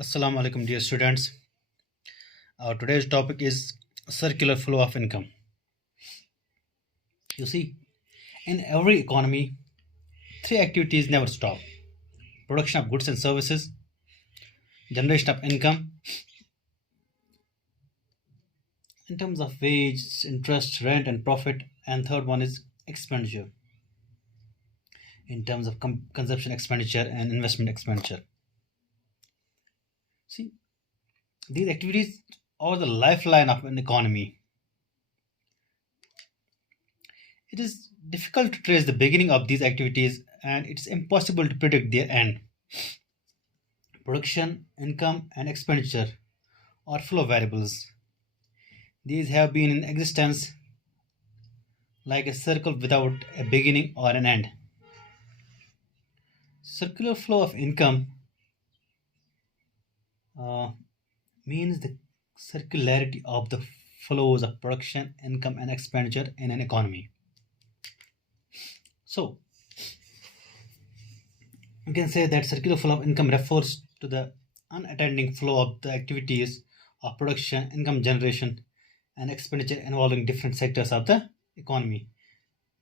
Assalamu alaikum, dear students. Our today's topic is circular flow of income. You see, in every economy, three activities never stop: production of goods and services, generation of income in terms of wage, interest, rent, and profit, and third one is expenditure in terms of consumption expenditure and investment expenditure. See, these activities are the lifeline of an economy. It is difficult to trace the beginning of these activities and it's impossible to predict their end. Production, income, and expenditure are flow variables. These have been in existence like a circle without a beginning or an end. Circular flow of income uh, means the circularity of the flows of production, income, and expenditure in an economy. So, you can say that circular flow of income refers to the unattending flow of the activities of production, income generation, and expenditure involving different sectors of the economy,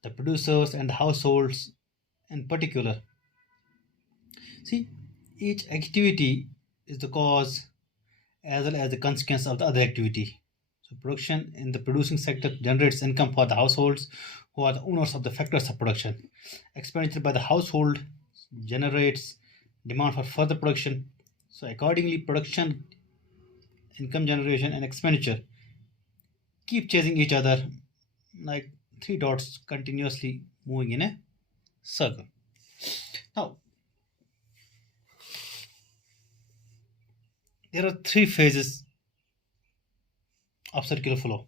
the producers and the households in particular. See, each activity is the cause as well as the consequence of the other activity. So, production in the producing sector generates income for the households who are the owners of the factors of production. Expenditure by the household generates demand for further production. So, accordingly, production, income generation, and expenditure keep chasing each other like three dots continuously moving in a circle. Now, there are three phases of circular flow.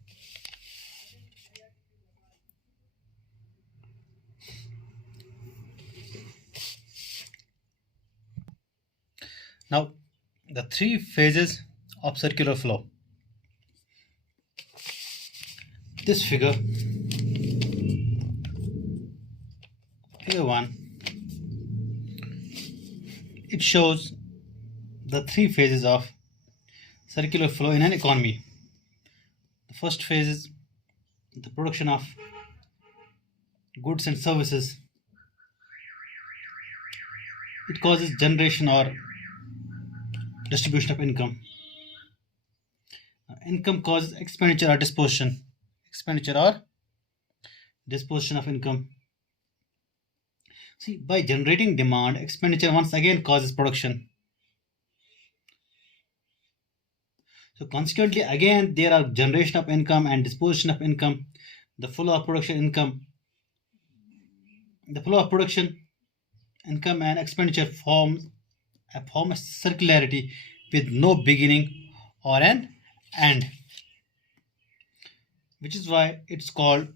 Now, the three phases of circular flow. This figure 1, it shows the three phases of circular flow in an economy. The first phase is the production of goods and services. It causes generation or distribution of income. Income causes expenditure or disposition. Expenditure or disposition of income. See, by generating demand, expenditure once again causes production. So consequently, again, there are generation of income and disposition of income. The flow of production income, the flow of production income and expenditure form a circularity with no beginning or an end, which is why it's called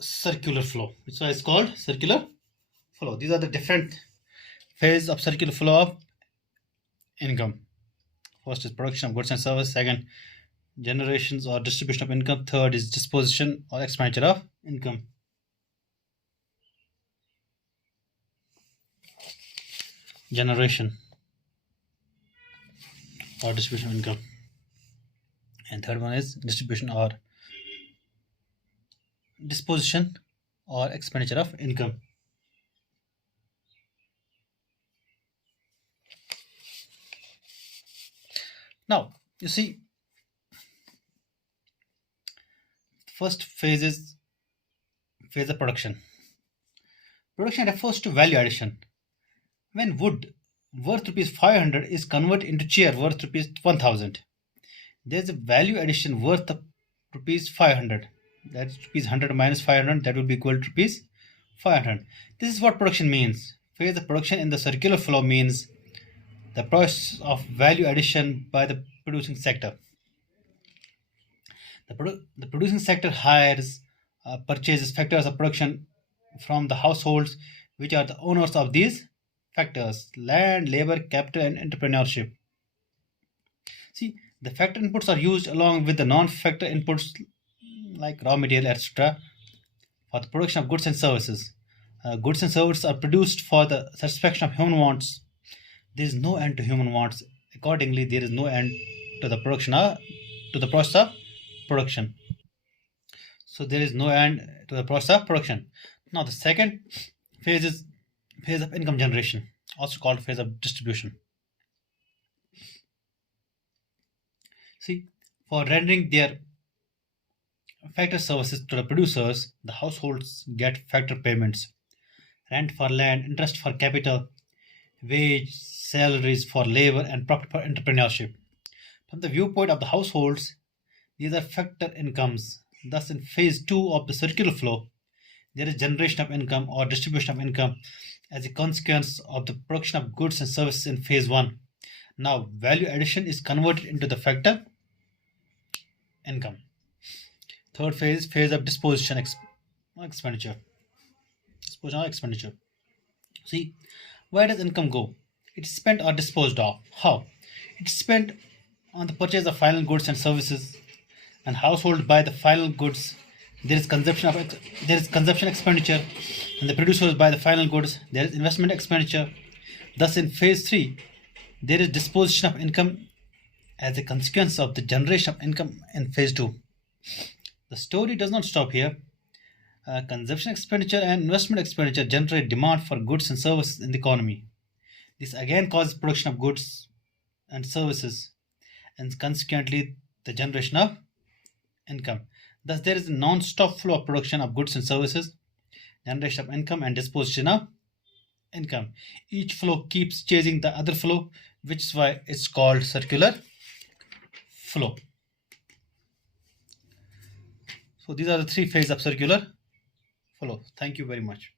circular flow. Which is why it's called circular flow. These are the different phases of circular flow of income. First is production of goods and services. Second, generations or distribution of income. Third is disposition or expenditure of income. Generation or distribution of income. And third one is distribution or disposition or expenditure of income. Now, you see, first phase is phase of production. Production refers to value addition. When wood worth rupees 500 is converted into chair worth rupees 1000, there is a value addition worth of rupees 500. That's rupees 100 minus 500, that will be equal to rupees 500. This is what production means. Phase of production in the circular flow means the process of value addition by the producing sector. The producing sector hires, purchases factors of production from the households, which are the owners of these factors: land, labor, capital, and entrepreneurship. See, the factor inputs are used along with the non factor inputs like raw material, etc., for the production of goods and services. Goods and services are produced for the satisfaction of human wants. There is no end to human wants Accordingly, there is no end to the process of production. So there is no end to the process of production. Now the second phase is phase of income generation, also called phase of distribution. See, for rendering their factor services to the producers, the households get factor payments: rent for land, interest for capital, wage, salaries for labor, and profit for entrepreneurship. From the viewpoint of the households, these are factor incomes. Thus, in phase 2 of the circular flow, there is generation of income or distribution of income as a consequence of the production of goods and services in phase 1. Now, value addition is converted into the factor income. Third phase, phase of disposition expenditure. Disposition or expenditure. See, where does income go? It's spent or disposed of. How? It's spent on the purchase of final goods and services, and households buy the final goods. There is consumption expenditure, and the producers buy the final goods. There is investment expenditure. Thus, in phase 3, there is disposition of income as a consequence of the generation of income in phase 2. The story does not stop here. Consumption expenditure and investment expenditure generate demand for goods and services in the economy. This again causes production of goods and services, and consequently the generation of income. Thus, there is a non-stop flow of production of goods and services, generation of income, and disposition of income. Each flow keeps chasing the other flow, which is why it's called circular flow. So these are the three phases of circular flow. Thank you very much.